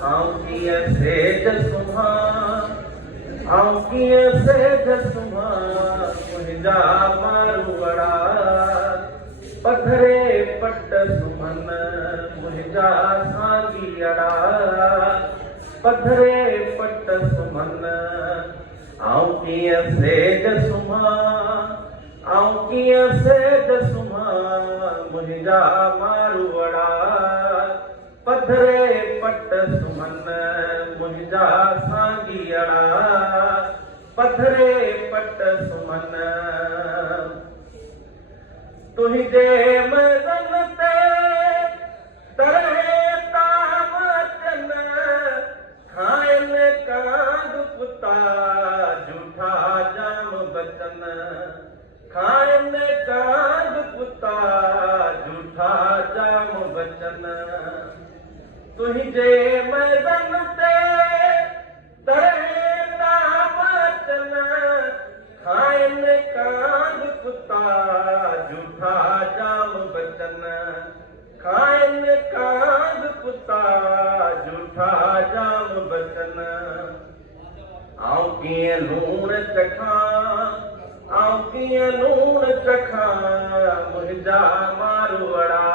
आऊं कीअं सेज सुम्हां, आऊं कीअं सेज सुम्हां, मुंहिंजा मारूअड़ा पधरे पट सुम्हनि, मुंहिंजा साॻीअड़ा पधरे पट सुम्हनि। आऊं कीअं सेज सुम्हां, आऊं कीअं सेज सुम्हां, मुंहिंजा मारूअड़ा पधरे पट सुम्हनि, मुंहिंजा साॻीअड़ा पधरे पट सुम्हनि। तुंहिंजे मज़न ते तरह ताम अचनि, खाइनि कांग कुता झूठा जाम बचनि, खाइनि कांग कुता झूठा जाम बचनि। तुंहिंजे मज़न ते तरह ताम अचनि, खाइनि कांग कुता झूठा जाम बचनि, खाइनि कांग कुता झूठा जाम बचनि। आऊं कीअं लूण चखां, आऊं कीअं लूण चखां, मुंहिंजा मारूअड़ा